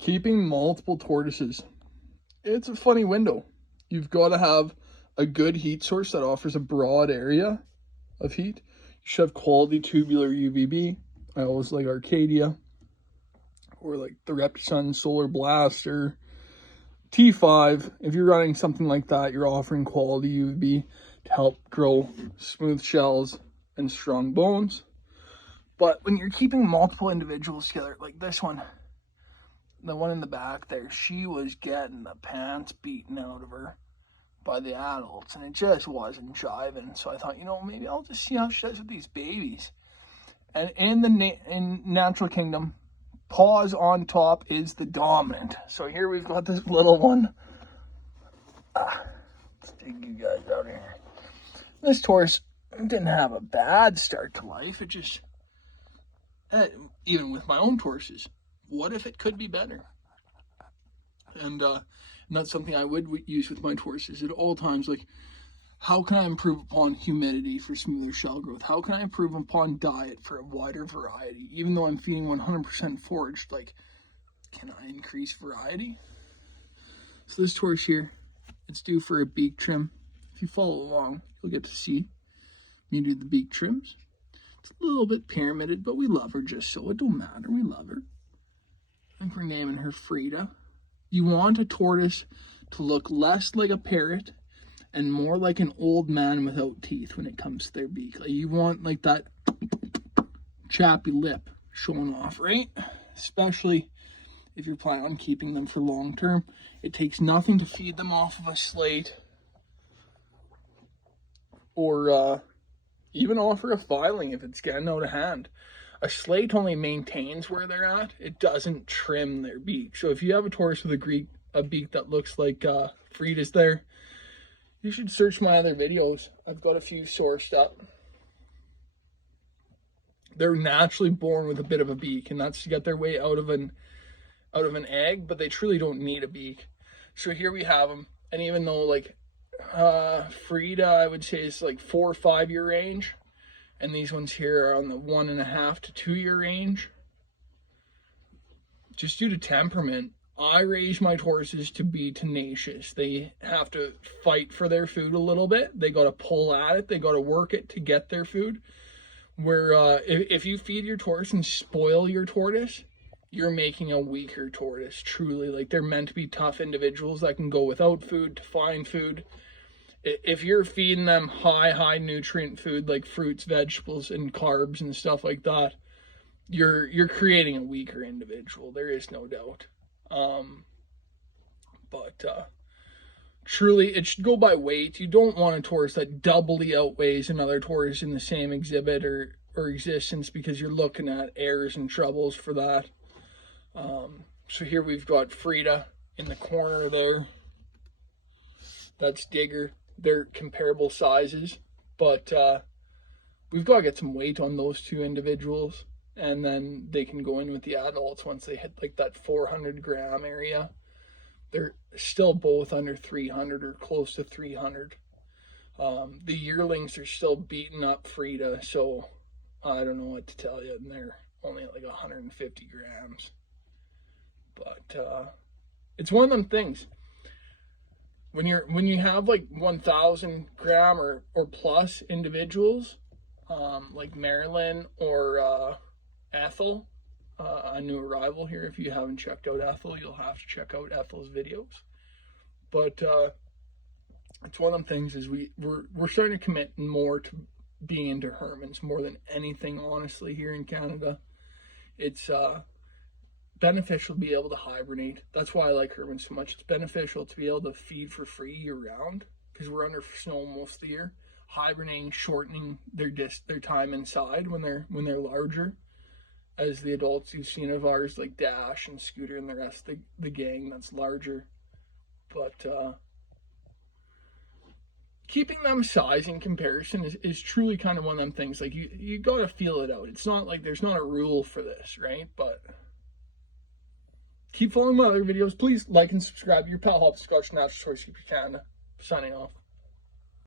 Keeping multiple tortoises. It's a funny window. You've got to have a good heat source that offers a broad area of heat. You should have quality tubular UVB. I always like Arcadia or like the Repsun Solar Blaster T5. If you're running something like that, you're offering quality UVB to help grow smooth shells and strong bones. But when you're keeping multiple individuals together, like this one, the one in the back there, she was getting the pants beaten out of her by the adults, and it just wasn't jiving. So I thought, maybe I'll just see how she does with these babies. And in natural kingdom, paws on top is the dominant. So here we've got this little one. Let's take you guys out here. This Tortoise didn't have a bad start to life. It just, even with my own Tortoises, what if it could be better? And that's something I would use with my Tortoises at all times. Like, how can I improve upon humidity for smoother shell growth? How can I improve upon diet for a wider variety? Even though I'm feeding 100% foraged, like, can I increase variety? So this Tortoise here, it's due for a beak trim. If you follow along, you'll get to see me do the beak trims. It's a little bit pyramided, but we love her just so. It don't matter. We love her. I think we're naming her Frida. You want a tortoise to look less like a parrot and more like an old man without teeth when it comes to their beak. Like, you want like that chappy lip showing off, right? Especially if you're planning on keeping them for long term. It takes nothing to feed them off of a slate or even offer a filing if it's getting out of hand. A slate only maintains where they're at. It doesn't trim their beak. So if you have a Tortoise with a beak that looks like Frida's there, you should search my other videos. I've got a few sourced up. They're naturally born with a bit of a beak, and that's to get their way out of an egg, but they truly don't need a beak. So here we have them. And even though like Frida, I would say, is like 4 or 5 year range, and these ones here are on the 1.5 to 2 year range. Just due to temperament, I raise my Tortoises to be tenacious. They have to fight for their food a little bit. They got to pull at it. They got to work it to get their food. Where if you feed your Tortoise and spoil your Tortoise, you're making a weaker Tortoise, truly. Like, they're meant to be tough individuals that can go without food to find food. If you're feeding them high nutrient food like fruits, vegetables, and carbs and stuff like that, you're creating a weaker individual. There is no doubt. Truly, it should go by weight. You don't want a Tortoise that doubly outweighs another Tortoise in the same exhibit or existence, because you're looking at errors and troubles for that. So here we've got Frida in the corner there. That's Digger. They're comparable sizes, but we've got to get some weight on those two individuals, and then they can go in with the adults once they hit like that 400 gram area. They're still both under 300 or close to 300. The yearlings are still beating up Frida, so I don't know what to tell you, and they're only at like 150 grams. But it's one of them things. When you have like 1,000 gram or plus individuals, like Marilyn or Ethel, a new arrival here. If you haven't checked out Ethel, you'll have to check out Ethel's videos. But it's one of them things is we're starting to commit more to being into hermanns more than anything, honestly, here in Canada. It's beneficial to be able to hibernate. That's why I like hermanns so much. It's beneficial to be able to feed for free year round, because we're under snow most of the year. Hibernating, shortening their time inside when they're larger, as the adults you've seen of ours like Dash and Scooter and the rest of the gang that's larger. But keeping them size in comparison is truly kind of one of them things. Like, you gotta feel it out. It's not like there's not a rule for this, right? But keep following my other videos. Please like and subscribe. Your pal Help Scotch Natural Choice Keeper Canada. Signing off.